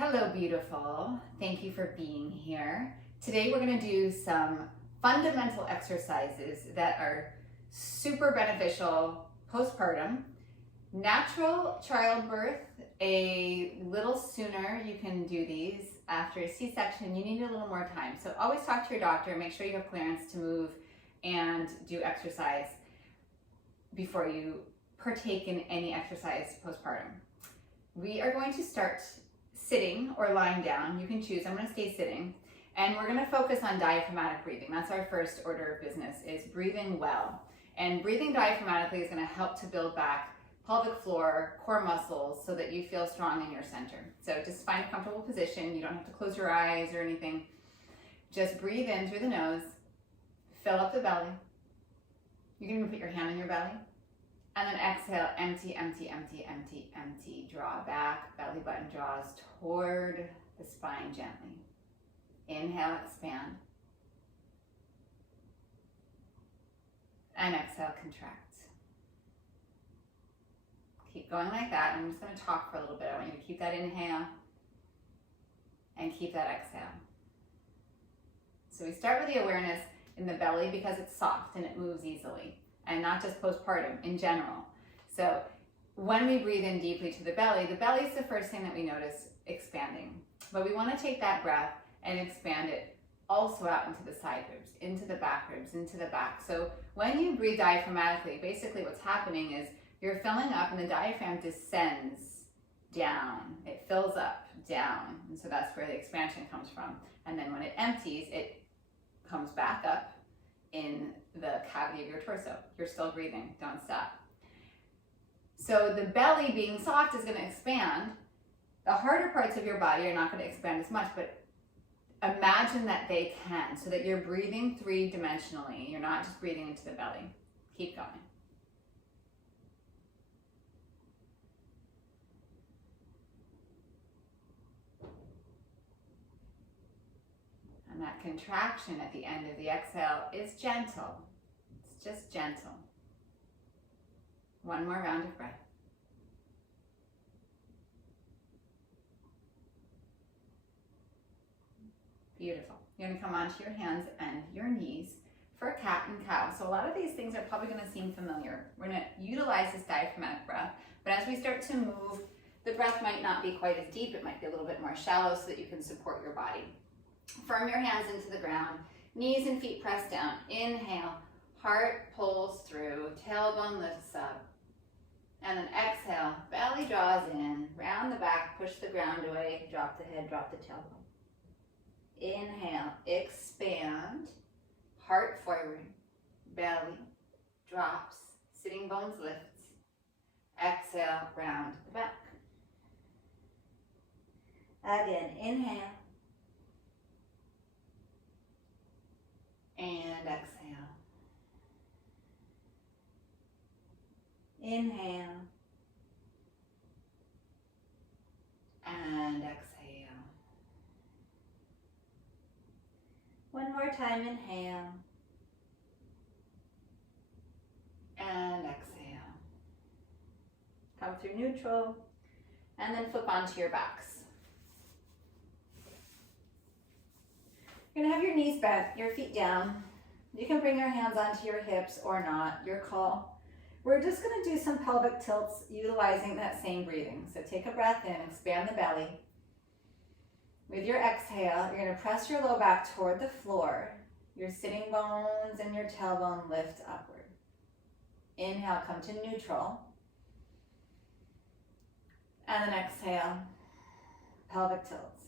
Hello, beautiful. Thank you for being here. Today we're going to do some fundamental exercises that are super beneficial postpartum. Natural childbirth, a little sooner you can do these. After a C-section, you need a little more time. So always talk to your doctor, make sure you have clearance to move and do exercise before you partake in any exercise postpartum. We are going to start sitting or lying down. You can choose. I'm going to stay sitting. And we're going to focus on diaphragmatic breathing. That's our first order of business, is breathing well. And breathing diaphragmatically is going to help to build back pelvic floor, core muscles, so that you feel strong in your center. So just find a comfortable position. You don't have to close your eyes or anything. Just breathe in through the nose, fill up the belly. You can even put your hand on your belly. And then exhale, empty, empty, empty, empty, empty. Draw back, belly button draws toward the spine gently. Inhale, expand. And exhale, contract. Keep going like that. I'm just going to talk for a little bit. I want you to keep that inhale and keep that exhale. So we start with the awareness in the belly because it's soft and it moves easily. And not just postpartum, in general. So when we breathe in deeply to the belly is the first thing that we notice expanding. But we want to take that breath and expand it also out into the side ribs, into the back ribs, into the back. So when you breathe diaphragmatically, basically what's happening is you're filling up and the diaphragm descends down. It fills up, down. And so that's where the expansion comes from. And then when it empties, it comes back up in the cavity of your torso. You're still breathing, don't stop. So the belly being soft is going to expand. The harder parts of your body are not going to expand as much, but imagine that they can, so that you're breathing three-dimensionally. You're not just breathing into the belly. Keep going. And that contraction at the end of the exhale is gentle. It's just gentle. One more round of breath. Beautiful. You're going to come onto your hands and your knees for a cat and cow. So a lot of these things are probably going to seem familiar. We're going to utilize this diaphragmatic breath, but as we start to move, the breath might not be quite as deep. It might be a little bit more shallow so that you can support your body. Firm your hands into the ground, knees and feet press down. Inhale, heart pulls through, tailbone lifts up. And then exhale, belly draws in, round the back, push the ground away, drop the head, drop the tailbone. Inhale, expand, heart forward, belly drops, sitting bones lifts. Exhale, round the back. Again, inhale. And exhale. Inhale. And exhale. One more time, inhale. And exhale. Come through neutral. And then flip onto your backs. You're going to have your knees bent, your feet down. You can bring your hands onto your hips or not, your call. We're just going to do some pelvic tilts utilizing that same breathing. So take a breath in, expand the belly. With your exhale, you're going to press your low back toward the floor. Your sitting bones and your tailbone lift upward. Inhale, come to neutral. And then exhale, pelvic tilts.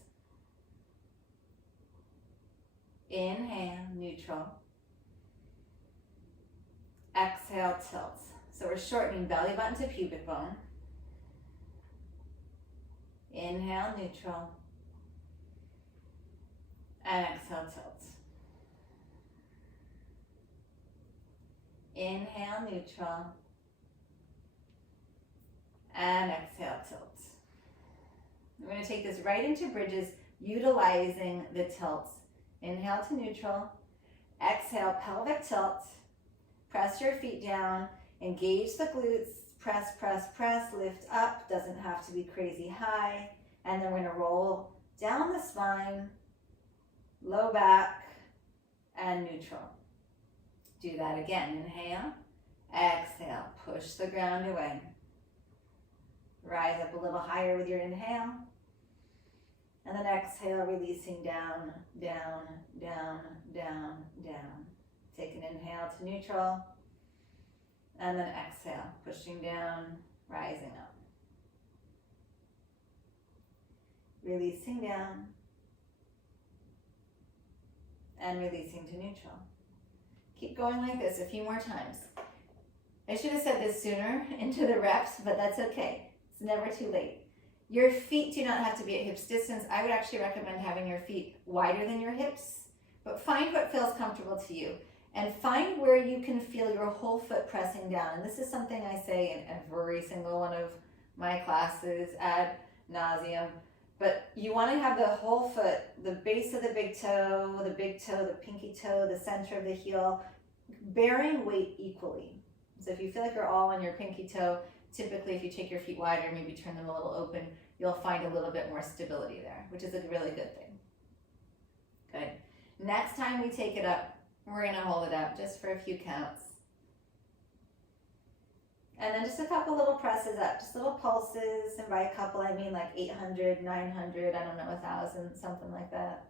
Inhale, neutral. Exhale, tilts. So we're shortening belly button to pubic bone. Inhale, neutral. And exhale, tilts. Inhale, neutral. And exhale, tilts. We're going to take this right into bridges, utilizing the tilts. Inhale to neutral. Exhale, pelvic tilt. Press your feet down. Engage the glutes. Press, press, press. Lift up. Doesn't have to be crazy high. And then we're going to roll down the spine, low back, and neutral. Do that again. Inhale, exhale, push the ground away. Rise up a little higher with your inhale. And then exhale, releasing down, down, down, down, down. Take an inhale to neutral. And then exhale, pushing down, rising up. Releasing down. And releasing to neutral. Keep going like this a few more times. I should have said this sooner into the reps, but that's okay. It's never too late. Your feet do not have to be at hips distance. I would actually recommend having your feet wider than your hips, but find what feels comfortable to you and find where you can feel your whole foot pressing down. And this is something I say in every single one of my classes ad nauseum, but you want to have the whole foot, the base of the big toe, the pinky toe, the center of the heel, bearing weight equally. So if you feel like you're all on your pinky toe, typically if you take your feet wider, maybe turn them a little open, you'll find a little bit more stability there, which is a really good thing. Good. Next time we take it up, we're going to hold it up just for a few counts. And then just a couple little presses up, just little pulses, and by a couple I mean like 800, 900, I don't know, 1,000, something like that.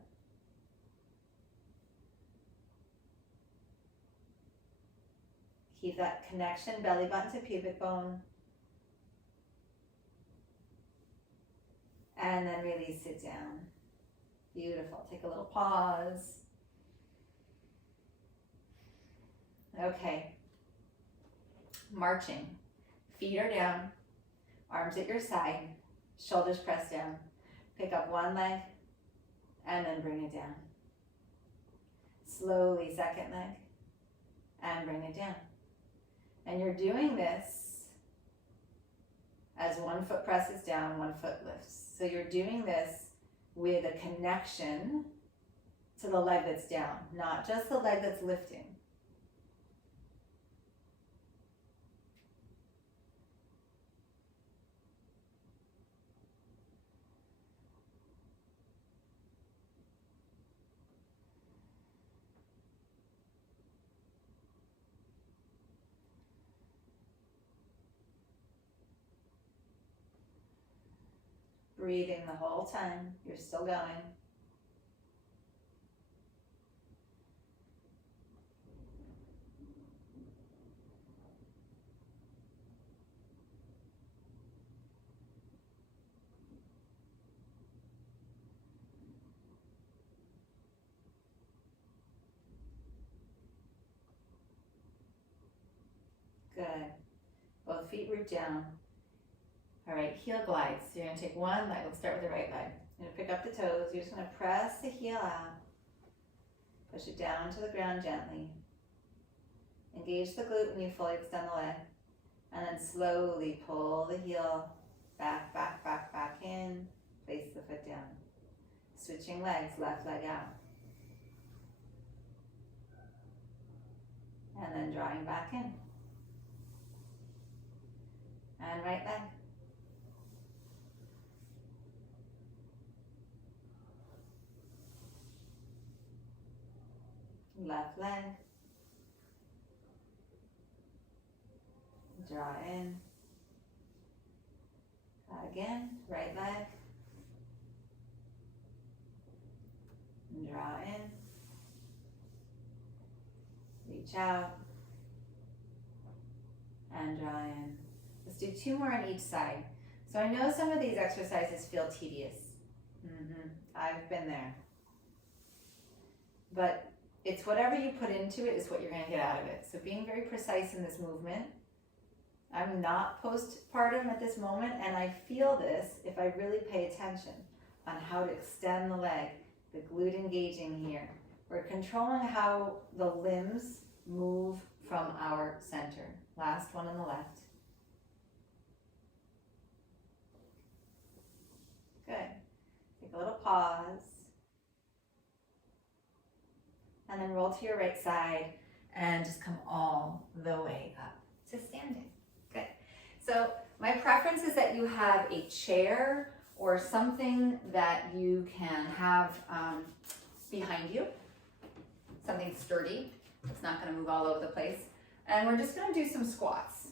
Keep that connection, belly button to pubic bone. And then release it down. Beautiful. Take a little pause. Okay. Marching. Feet are down. Arms at your side. Shoulders pressed down. Pick up one leg and then bring it down. Slowly, second leg and bring it down. And you're doing this as one foot presses down, one foot lifts. So you're doing this with a connection to the leg that's down, not just the leg that's lifting. Breathing the whole time. You're still going. Good. Both feet root down. All right, heel glides. So you're going to take one leg. Let's start with the right leg. You're going to pick up the toes. You're just going to press the heel out. Push it down to the ground gently. Engage the glute when you fully extend the leg. And then slowly pull the heel back, back, back, back in. Place the foot down. Switching legs, left leg out. And then drawing back in. And right leg. Left leg. Draw in. Again, right leg. Draw in. Reach out. And draw in. Let's do two more on each side. So I know some of these exercises feel tedious. I've been there. But it's whatever you put into it is what you're going to get out of it. So being very precise in this movement. I'm not postpartum at this moment, and I feel this if I really pay attention on how to extend the leg, the glute engaging here. We're controlling how the limbs move from our center. Last one on the left. Good. Take a little pause. And then roll to your right side and just come all the way up to standing. Good. So my preference is that you have a chair or something that you can have behind you, something sturdy. It's not going to move all over the place. And we're just going to do some squats.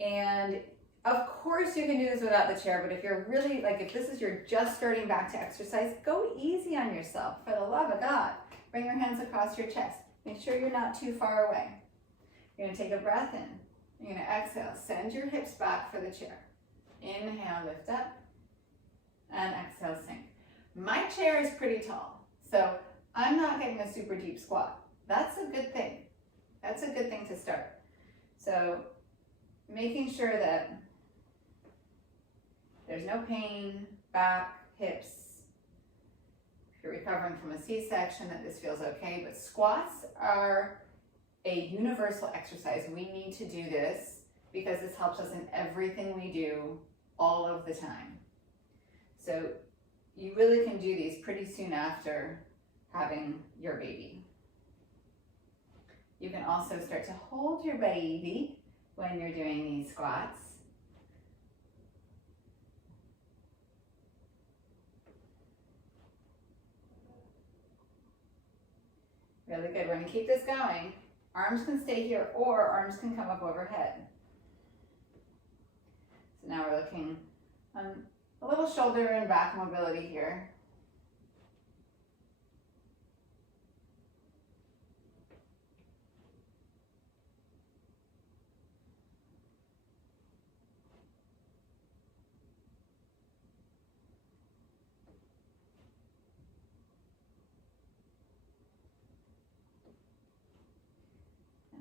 And of course you can do this without the chair, but if you're really, like if this is you're just starting back to exercise, go easy on yourself, for the love of God. Bring your hands across your chest. Make sure you're not too far away. You're going to take a breath in. You're going to exhale. Send your hips back for the chair. Inhale, lift up. And exhale, sink. My chair is pretty tall, so I'm not getting a super deep squat. That's a good thing. That's a good thing to start. So making sure that there's no pain, back, hips. If you're recovering from a C-section, that this feels okay. But squats are a universal exercise. We need to do this because this helps us in everything we do all of the time. So you really can do these pretty soon after having your baby. You can also start to hold your baby when you're doing these squats. Really good. We're going to keep this going. Arms can stay here or arms can come up overhead. So now we're looking a little shoulder and back mobility here.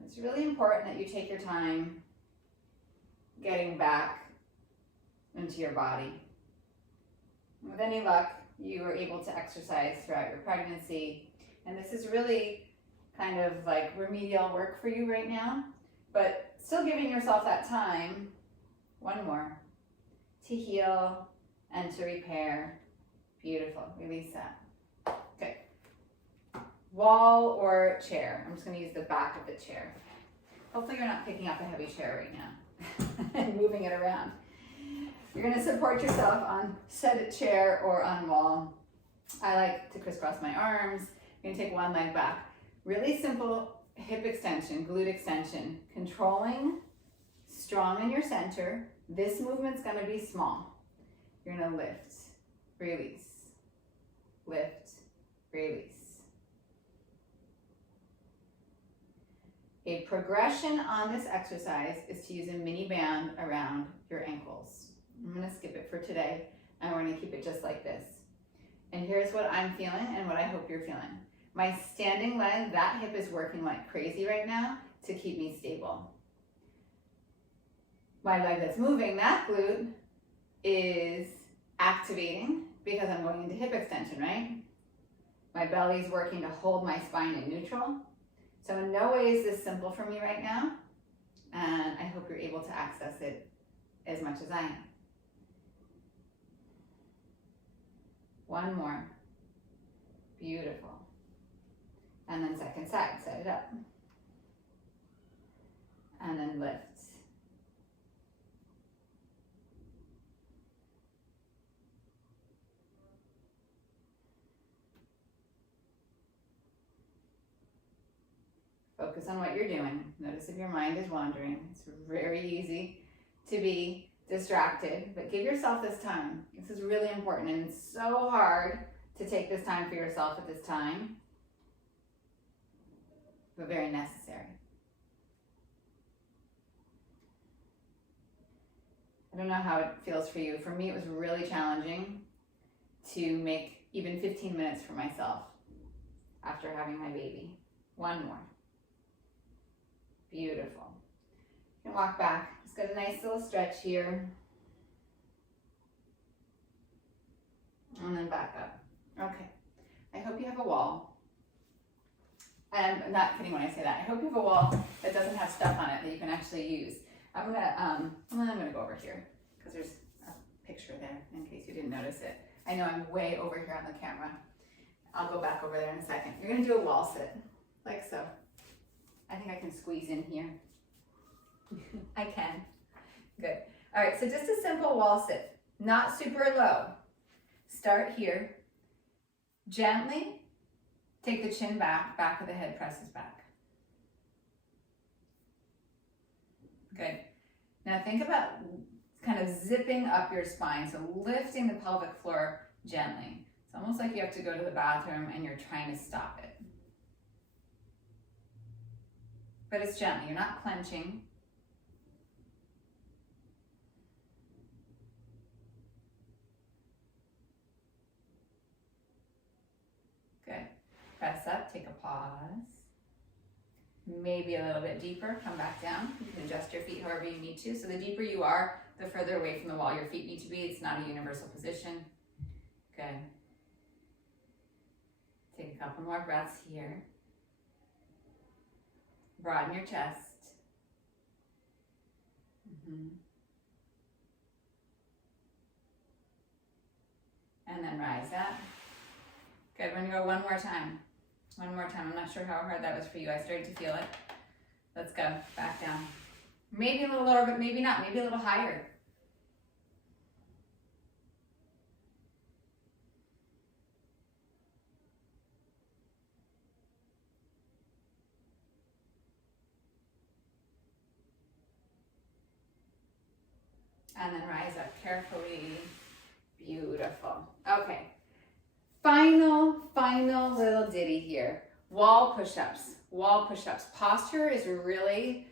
It's really important that you take your time getting back into your body. With any luck, you are able to exercise throughout your pregnancy. And this is really kind of like remedial work for you right now, but still giving yourself that time, one more, to heal and to repair. Beautiful. Release that. Okay. Wall or chair. I'm just going to use the back of the chair. Hopefully you're not picking up a heavy chair right now and moving it around. You're going to support yourself on said chair or on wall. I like to crisscross my arms. You're going to take one leg back. Really simple hip extension, glute extension. Controlling, strong in your center. This movement's going to be small. You're going to lift, release, lift, release. A progression on this exercise is to use a mini band around your ankles. I'm going to skip it for today, and we're going to keep it just like this. And here's what I'm feeling and what I hope you're feeling. My standing leg, that hip is working like crazy right now to keep me stable. My leg that's moving, that glute, is activating because I'm going into hip extension, right? My belly is working to hold my spine in neutral. So in no way is this simple for me right now, and I hope you're able to access it as much as I am. One more. Beautiful. And then second side, set it up. And then lift. Focus on what you're doing. Notice if your mind is wandering. It's very easy to be distracted, but give yourself this time. This is really important, and it's so hard to take this time for yourself at this time, but very necessary. I don't know how it feels for you. For me, it was really challenging to make even 15 minutes for myself after having my baby. One more. Beautiful. You can walk back. Just get a nice little stretch here. And then back up. Okay. I hope you have a wall. And I'm not kidding when I say that. I hope you have a wall that doesn't have stuff on it that you can actually use. I'm gonna go over here because there's a picture there in case you didn't notice it. I know I'm way over here on the camera. I'll go back over there in a second. You're gonna do a wall sit, like so. I think I can squeeze in here. I can. Good. All right, so just a simple wall sit. Not super low. Start here. Gently take the chin back, back of the head presses back. Good. Now think about kind of zipping up your spine, so lifting the pelvic floor gently. It's almost like you have to go to the bathroom and you're trying to stop it. But it's gently, you're not clenching. Good. Press up, take a pause. Maybe a little bit deeper, come back down. You can adjust your feet however you need to. So the deeper you are, the further away from the wall your feet need to be. It's not a universal position. Good. Take a couple more breaths here. Broaden your chest. And then rise up. Good, we're gonna go one more time. One more time. I'm not sure how hard that was for you. I started to feel it. Let's go. Back down. Maybe a little lower, but maybe not. Maybe a little higher. And then rise up carefully. Beautiful. Okay. Final little ditty here. Wall push-ups. Wall push-ups. Posture is really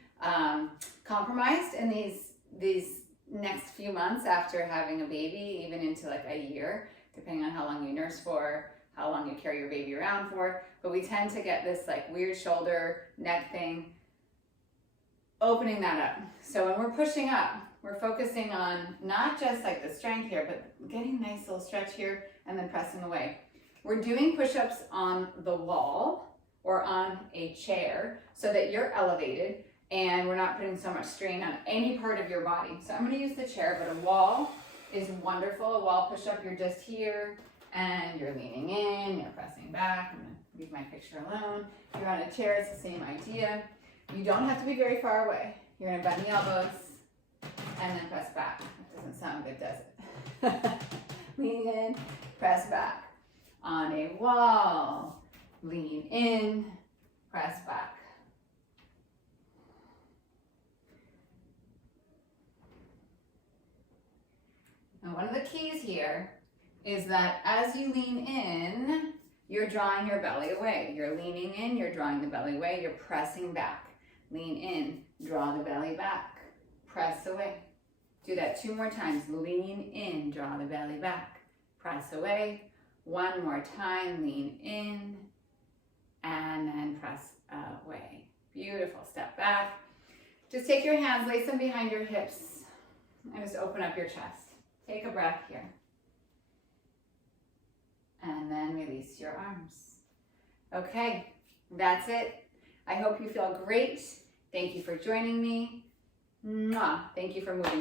compromised in these next few months after having a baby, even into like a year, depending on how long you nurse for, how long you carry your baby around for. But we tend to get this like weird shoulder, neck thing, opening that up. So when we're pushing up, we're focusing on not just like the strength here, but getting a nice little stretch here and then pressing away. We're doing push-ups on the wall or on a chair so that you're elevated and we're not putting so much strain on any part of your body. So I'm going to use the chair, but a wall is wonderful. A wall push-up, you're just here and you're leaning in, you're pressing back. I'm going to leave my picture alone. If you're on a chair, it's the same idea. You don't have to be very far away. You're going to bend the elbows and then press back. That doesn't sound good, does it? Lean in, press back. On a wall, lean in, press back. Now one of the keys here is that as you lean in, you're drawing your belly away. You're leaning in, you're drawing the belly away, you're pressing back. Lean in, draw the belly back, press away. Do that 2 more times. Lean in, draw the belly back, press away. 1 more time, lean in, and then press away. Beautiful, step back. Just take your hands, place them behind your hips, and just open up your chest. Take a breath here. And then release your arms. Okay, that's it. I hope you feel great. Thank you for joining me. Mwah. Thank you for moving.